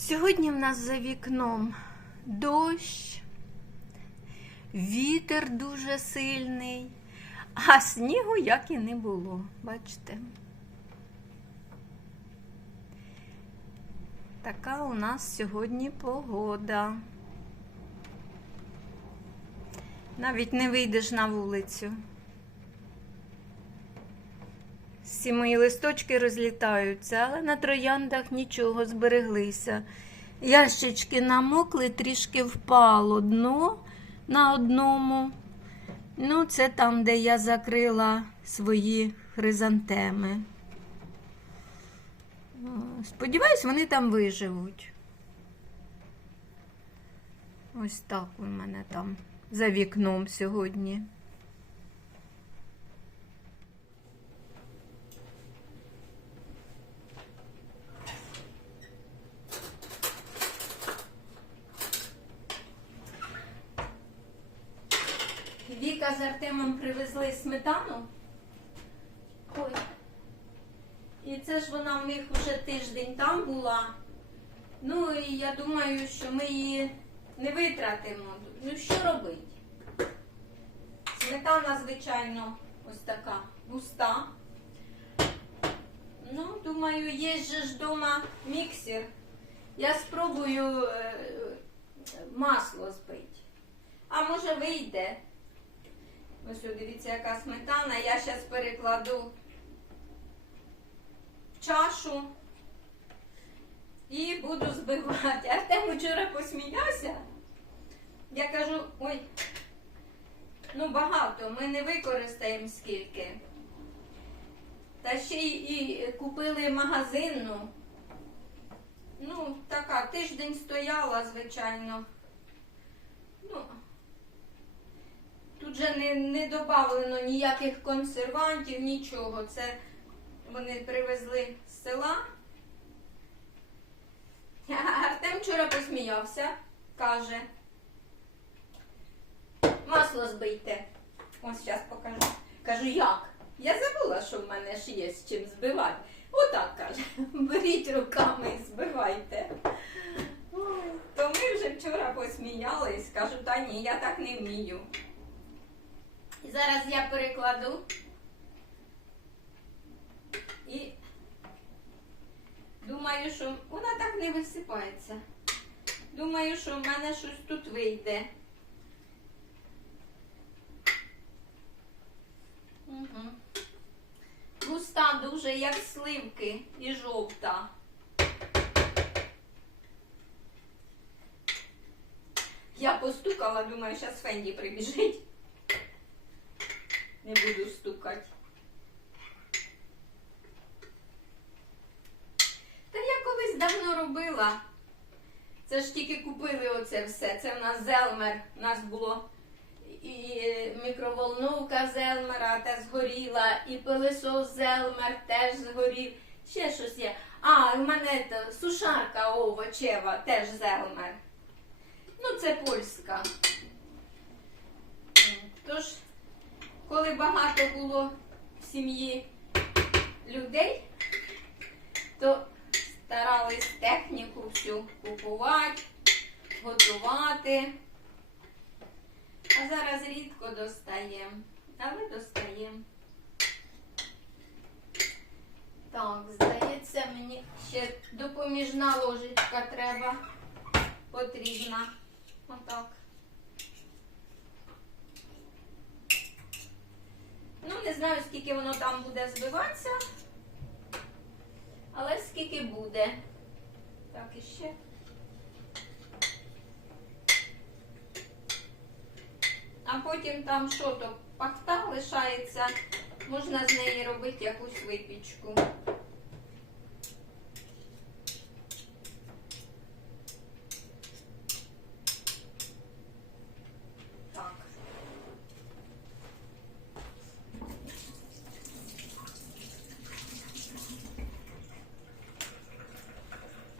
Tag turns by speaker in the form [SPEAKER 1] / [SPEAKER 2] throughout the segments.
[SPEAKER 1] Сьогодні в нас за вікном дощ, вітер дуже сильний, а снігу як і не було. Бачите? Така у нас сьогодні погода. Навіть не вийдеш на вулицю. Всі мої листочки розлітаються, але на трояндах нічого збереглися. Ящички намокли, трішки впало дно на одному. Ну, це там, де я закрила свої хризантеми. Сподіваюсь, вони там виживуть. Ось так у мене там за вікном сьогодні. Віка з Артемом привезли сметану. Ой. І це ж вона в них вже тиждень там була. Ну і я думаю, що ми її не витратимо. Ну що робити? Сметана, звичайно, ось така густа. Ну, думаю, є же ж вдома міксер. Я спробую е, масло збити. А може вийде. Ось о, дивіться, яка сметана. Я зараз перекладу в чашу і буду збивати. Артем вчора посміявся. Я кажу, ой, ну багато, ми не використаємо скільки. Та ще й купили магазинну. Ну, така, тиждень стояла, звичайно. Ну, Тут же не, не додавлено ніяких консервантів, нічого. Це вони привезли з села. Артем вчора посміявся, каже. Масло збийте. Ось зараз покажу. Кажу, як? Я забула, що в мене ж є з чим збивати. Отак каже. Беріть руками і збивайте. То ми вже вчора посміялись. Кажу, та ні, я так не вмію. Зараз я перекладу і думаю, що вона так не висипається. Думаю, що в мене щось тут вийде. Угу. Густа дуже, як сливки і жовта. Я постукала, думаю, зараз Фенді прибіжить. Не буду стукати. Та я колись давно робила. Це ж тільки купили оце все. Це в нас Зелмер. У нас було і мікроволновка Зелмера теж згоріла, і пилисос Зелмер теж згорів. Ще щось є. А, в мене та, сушарка овочева, теж Зелмер. Ну, це польська. Тож, коли багато було в сім'ї людей, то старались техніку всю купувати, готувати. А зараз рідко достаємо, але достаємо. Так, здається, мені ще допоміжна ложечка треба, потрібна. Отак. Ну, не знаю, скільки воно там буде збиватися, але скільки буде. Так, і ще. А потім там що то пахта лишається, можна з неї робити якусь випічку. Так.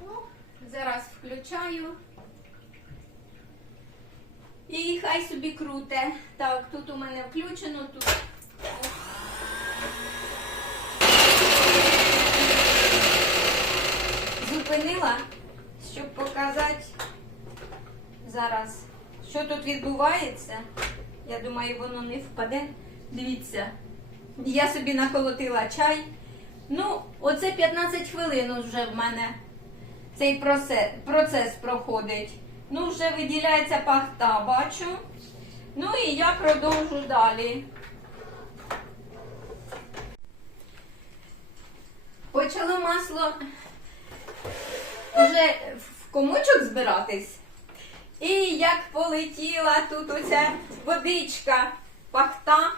[SPEAKER 1] Ну, зараз включаю. І хай собі круте. Так, тут у мене включено, тут. Зупинила, щоб показати зараз, що тут відбувається. Я думаю, воно не впаде. Дивіться, я собі наколотила чай. Ну, оце 15 хвилин вже в мене цей процес, процес проходить. Ну, вже виділяється пахта, бачу. Ну і я продовжу далі. Почало масло вже в комочок збиратись. І як полетіла тут оця водичка, пахта.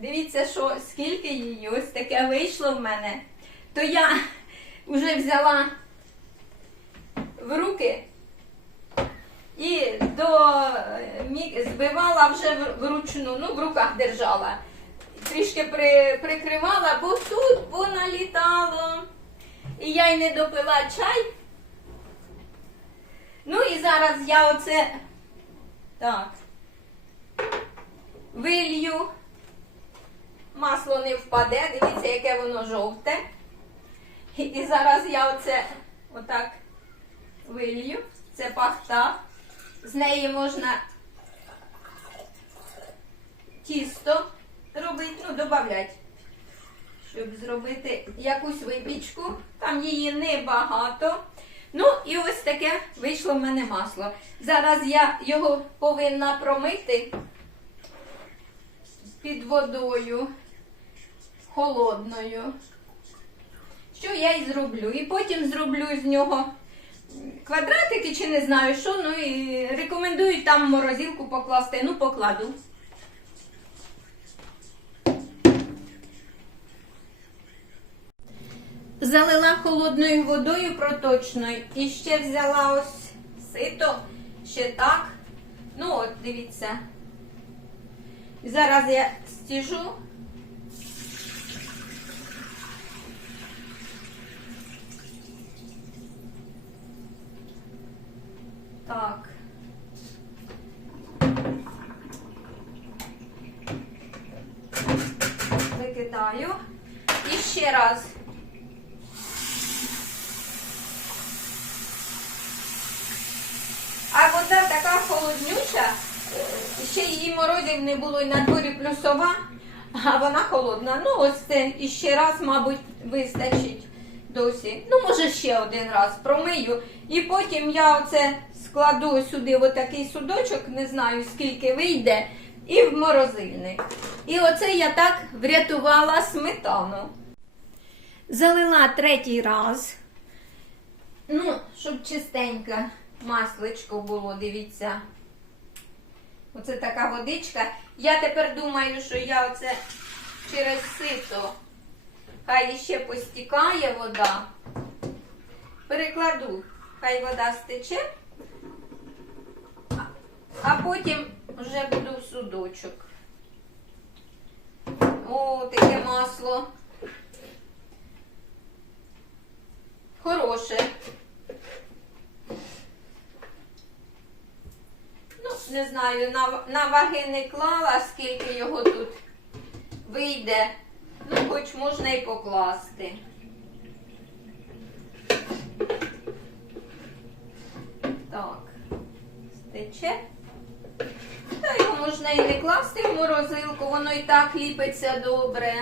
[SPEAKER 1] Дивіться, що скільки її ось таке вийшло в мене, то я вже взяла в руки і до е, збивала вже вручну, ну в руках держала. Трішки при, прикривала, бо тут поналітало. І я й не допила чай. Ну і зараз я оце так вилью. Масло не впаде, дивіться, яке воно жовте. І, зараз я оце отак вилью. Це пахта. З неї можна тісто робити, ну, додати, щоб зробити якусь випічку. Там її небагато. Ну, і ось таке вийшло в мене масло. Зараз я його повинна промити під водою холодною. Що я і зроблю. І потім зроблю з нього квадратики чи не знаю що. Ну і рекомендую там морозилку покласти. Ну, покладу. Залила холодною водою проточною і ще взяла ось сито, ще так. Ну от, дивіться. Зараз я стіжу. Так. Викидаю. І ще раз. А вода така холоднюча, е, ще її морозів не було і на дворі плюсова, а вона холодна. Ну, ось це і раз, мабуть, вистачить досі. Ну, може, ще один раз промию. І потім я оце складу сюди отакий судочок, не знаю скільки вийде, і в морозильник. І оце я так врятувала сметану. Залила третій раз. Ну, щоб чистеньке масличко було, дивіться. Оце така водичка. Я тепер думаю, що я оце через сито, хай ще постікає вода. Перекладу, хай вода стече, а потім вже буду в судочок. О, таке масло. Хороше. Ну, не знаю, на, на ваги не клала, скільки його тут вийде. Ну, хоч можна і покласти. Так, стече. Можна і не класти в морозилку, воно і так ліпиться добре.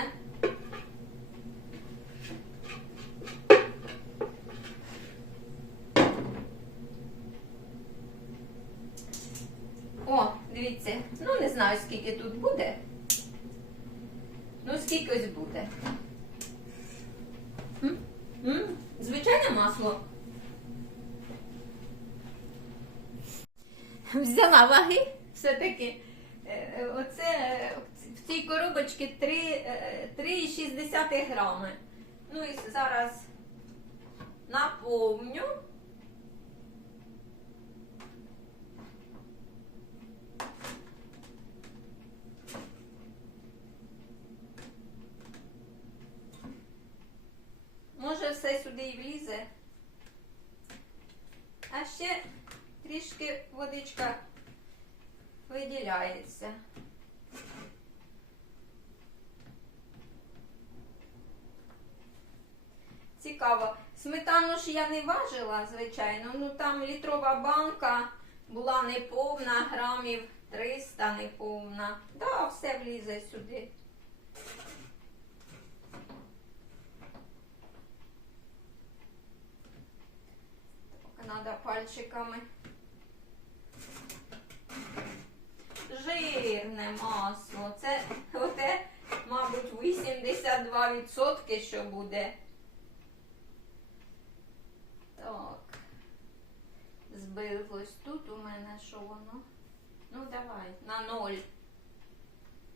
[SPEAKER 1] О, дивіться, ну не знаю, скільки тут буде. Ну, скільки ось буде. М? М? Звичайне масло. Взяла ваги все-таки. Е, е, Оце е, в цій коробочці 3, е, 3,6 грами. Ну і зараз наповню. Може все сюди і влізе. А ще трішки водичка виділяється. цікаво. Сметану ж я не важила, звичайно. Ну там літрова банка була неповна, грамів 300 неповна. Да, все влізе сюди. Треба пальчиками. Жирне масло. Це оте, мабуть, 82% що буде. Так. Збилось тут у мене що воно? Ну давай, на ноль.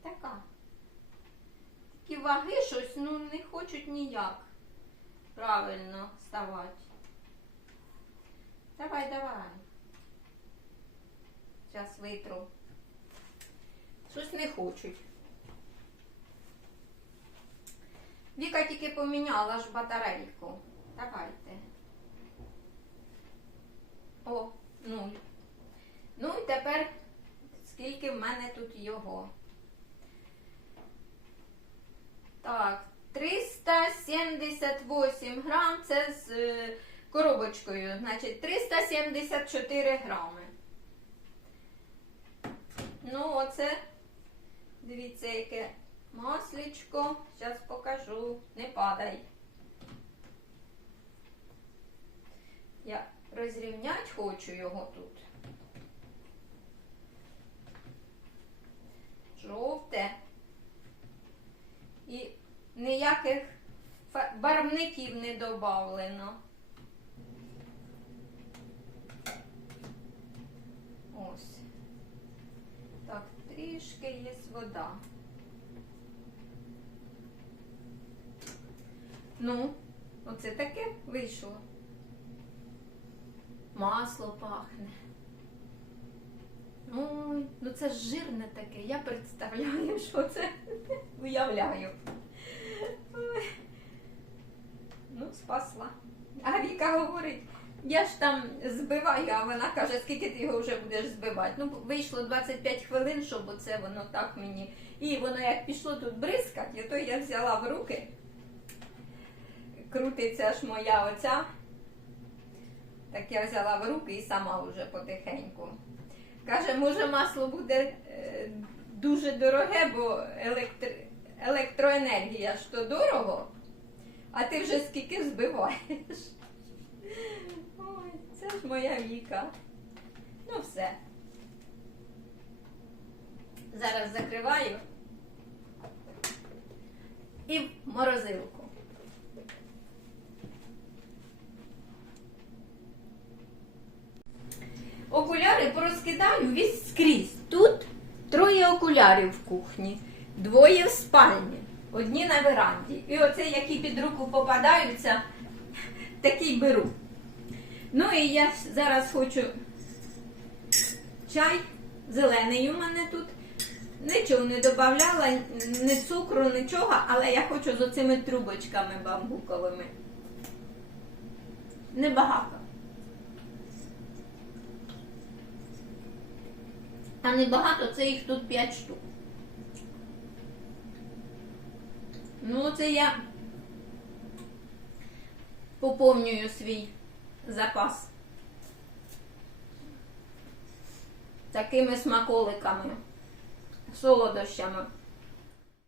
[SPEAKER 1] Така. Такі ваги щось, ну, не хочуть ніяк правильно ставати. Давай, давай. Зараз витру. Щось не хочуть. Віка тільки поміняла ж батарейку. Давайте. О, нуль. Ну і тепер скільки в мене тут його. Так, 378 грам це з е, коробочкою. Значить, 374 грами. Ну, оце, дивіться, яке маслічко. Зараз покажу. Не падай. Я розрівняти хочу його тут. Жовте. І ніяких барвників не додавлено. Ось. Так, трішки є вода. Ну, оце таке вийшло. Масло пахне. Ой, ну це жирне таке. Я представляю, що це уявляю. Ну, спасла. А Віка говорить, я ж там збиваю, а вона каже, скільки ти його вже будеш збивати. Ну, вийшло 25 хвилин, щоб оце воно так мені. І воно як пішло тут бризкати, то я взяла в руки. Крутиться ж моя оця. Так я взяла в руки і сама вже потихеньку. Каже, може масло буде е, дуже дороге, бо електр... електроенергія ж то дорого, а ти вже скільки збиваєш. Ой, це ж моя віка. Ну все. Зараз закриваю і в морозилку. Окуляри порозкидаю весь скрізь. Тут троє окулярів в кухні, двоє в спальні, одні на веранді. І оце, які під руку попадаються, такий беру. Ну і я зараз хочу чай зелений у мене тут. Нічого не додавала, ні цукру, нічого, але я хочу з оцими трубочками бамбуковими. Небагато. А небагато, це їх тут 5 штук. Ну, це я поповнюю свій запас такими смаколиками, солодощами.